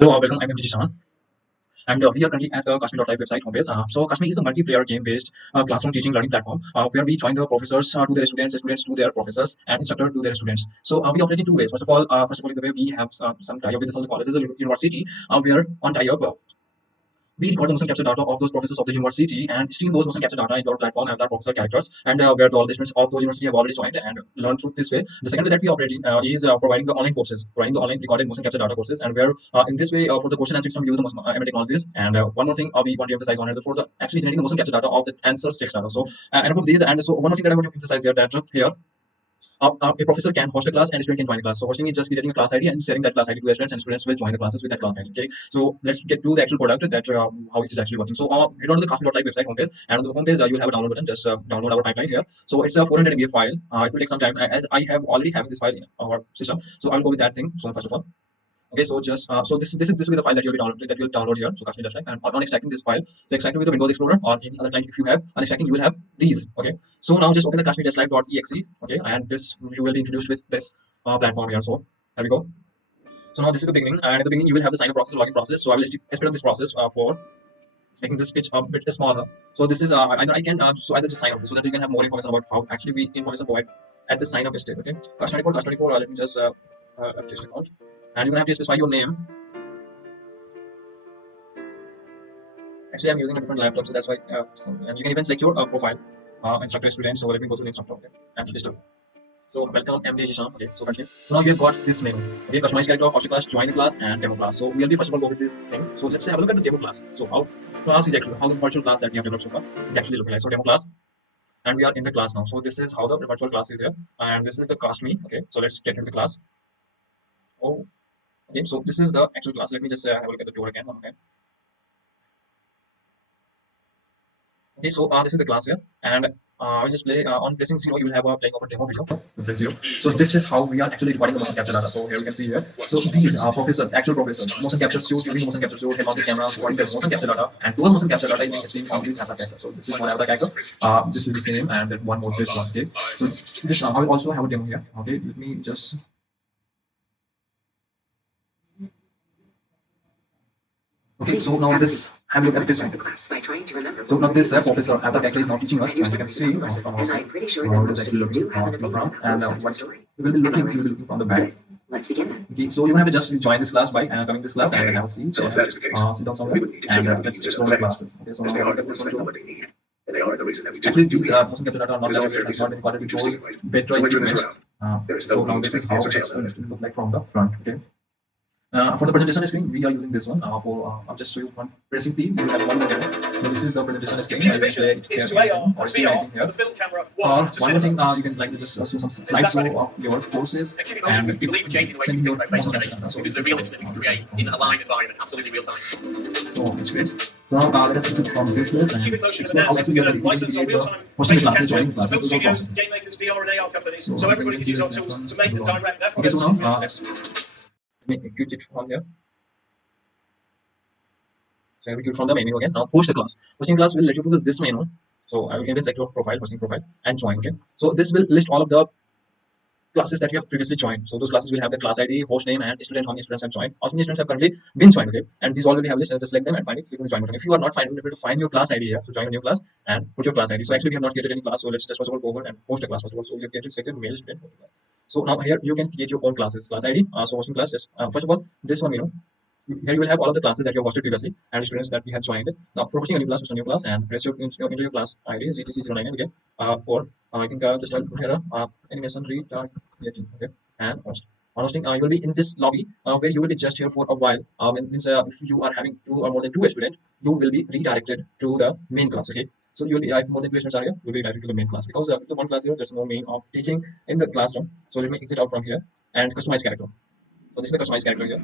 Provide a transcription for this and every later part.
Hello, welcome. I'm Jisan, and we are currently at the CASTME.live website homepage. So CASTME is a multiplayer game-based classroom teaching learning platform where we join the professors to their students, the students to their professors, and instructor to their students. So we operate in two ways. First of all, in the way we have some tie-up with some of the colleges or university, we are on tie-up. We record the motion capture data of those professors of the university and stream those motion capture data into our platform and our professor characters, and where all the students of those university have already joined and learned through this way. The second way that we operate in is providing the online courses, providing the online recorded motion capture data courses, and where in this way for the question answer system we use the ML technologies. And one more thing we want to emphasize on it for the actually generating the motion capture data of the answers text data. So and of these, and so one more thing that I want to emphasize here that here a professor can host a class and a student can join the class. So hosting is just creating a class ID and sharing that class ID to the students, and students will join the classes with that class ID. Okay. So let's get to the actual product that how it is actually working. So head on to the CASTME.live website homepage, and on the homepage you will have a download button. Just download our pipeline here. So it's a 400 MB file. It will take some time as I have already having this file in our system. So I'll go with that thing. So first of all. Okay, so just so this will be the file that you'll download here. So CASTME dash and on extracting this file, so extract it with the Windows Explorer or any other client if you have. On extracting, you will have these. Okay, so now just open the CASTME-live.exe. Okay, and this you will be introduced with this platform here. So there we go. So now this is the beginning, and at the beginning you will have the sign up process, login process. So I will speed up this process for making this pitch a bit smaller. So this is either I can so either just sign up so that you can have more information about how actually we information provide at the sign up stage. Okay, CAST24. Let me just update this account. And you're gonna have to specify your name. Actually, I'm using a different laptop, so that's why. And you can even select your profile, instructor, student. So let me go to the instructor, okay, and register. So welcome, MD Jishan. Okay, so continue. So now we have got this menu. Okay, customize character of class, join the class, and demo class. So we'll be first of all go with these things. So let's have a look at the demo class. So how class is actually how the virtual class that we have developed so far is actually looking like. So demo class, and we are in the class now. So this is how the virtual class is here, and this is the CASTME. Okay, so let's get into the class. Oh. Okay, so this is the actual class. Let me just have a look at the tour again. Okay. Okay, so this is the class here, and I'll just play on pressing 0. You will have a playing of a demo video. 0. So this is how we are actually recording the motion capture data. So here you can see here. So these are professors, actual professors, motion capture suit using motion capture suit, head on the camera, recording the motion capture data, and those motion capture data is being streamed on these avatar characters. So this is one avatar character. This is the same, and then one more this one. Okay. So this I will also have a demo here. Okay, let me just. Okay, so now this, have a look at this one. So now this professor at the is now teaching us, and you can see from our side, what is actually looking from the front, and what we will be looking from the back. Let's begin then. Okay, so you have to just join this class by coming this class and then have a seat. So if that is the case, sit down somewhere and let's just go to the classes. Okay, so they are the ones that know what they need, and they are the reason that we do. Actually, these motion capture data are not recorded before. So when turn this around, there is no so now this is how it's going to look like from the front. Okay. For the presentation screen, we are using this one. I'll just show you one pressing P. You have one again. So this is the presentation screen. You can play it here or see anything here. One more thing, you can like to just show some slideshow of your courses and send your motion capture data. So this is the realist that we can create in a live environment, absolutely real time. So it's great. So now let us exit from this place and explore how actually we are going to create the hosting the classes, joining the classes, those processes. Game makers, VR and AR companies, so everybody can use our tools to make and direct their okay, so now let's execute it from here. So execute from the menu again. Now host a class. Hosting class will let you do this menu. So you can select your profile, hosting profile, and join. Okay. So this will list all of the classes that you have previously joined. So those classes will have the class ID, host name, and student, how many students have joined. How many students have currently been joined. Okay. And these already have list. Just select them and find it. Click on the join button. If you are not able to find your class ID here, so join a new class and put your class ID. So actually we have not created any class. So let's just first of all go over and host a class first of all. So we have created selected male student. So now here you can create your own classes, class ID. So hosting class, just first of all, this one, here you will have all of the classes that you have hosted previously and students that we have joined. Now for hosting a new class, host a new class and press into your class ID ZTC09 again for I think just put here animation retargeting, okay, and host. On hosting, you will be in this lobby where you will be just here for a while. Means if you are having 2 or more than 2 students, you will be redirected to the main class. Okay. So you will be, if more than 2 students are here, you'll be directed to the main class because the one class here, there's no main of teaching in the classroom. So let me exit out from here and customize character. So this is the customized character here.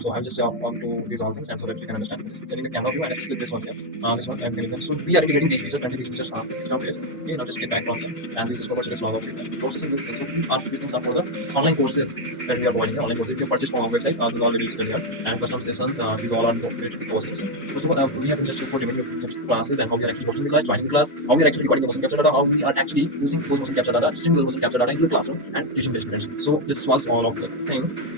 So I'll just on to these all things and so that you can understand. Getting the camera view and especially this one here. This one I'm getting them. So we are integrating these features and these features are now place. Okay, now just get back from here. And this is for let's log out here. Courses and so these things are for the online courses that we are providing. Online courses if you purchase from our website, these are already listed here. And custom sessions, these all are incorporated with courses. First of all, we have just for limited classes and how we are actually hosting the class, joining the class, how we are actually recording the motion capture data, how we are actually using those motion capture data, streaming those motion capture data into the classroom and teaching the students. So this was all of the thing.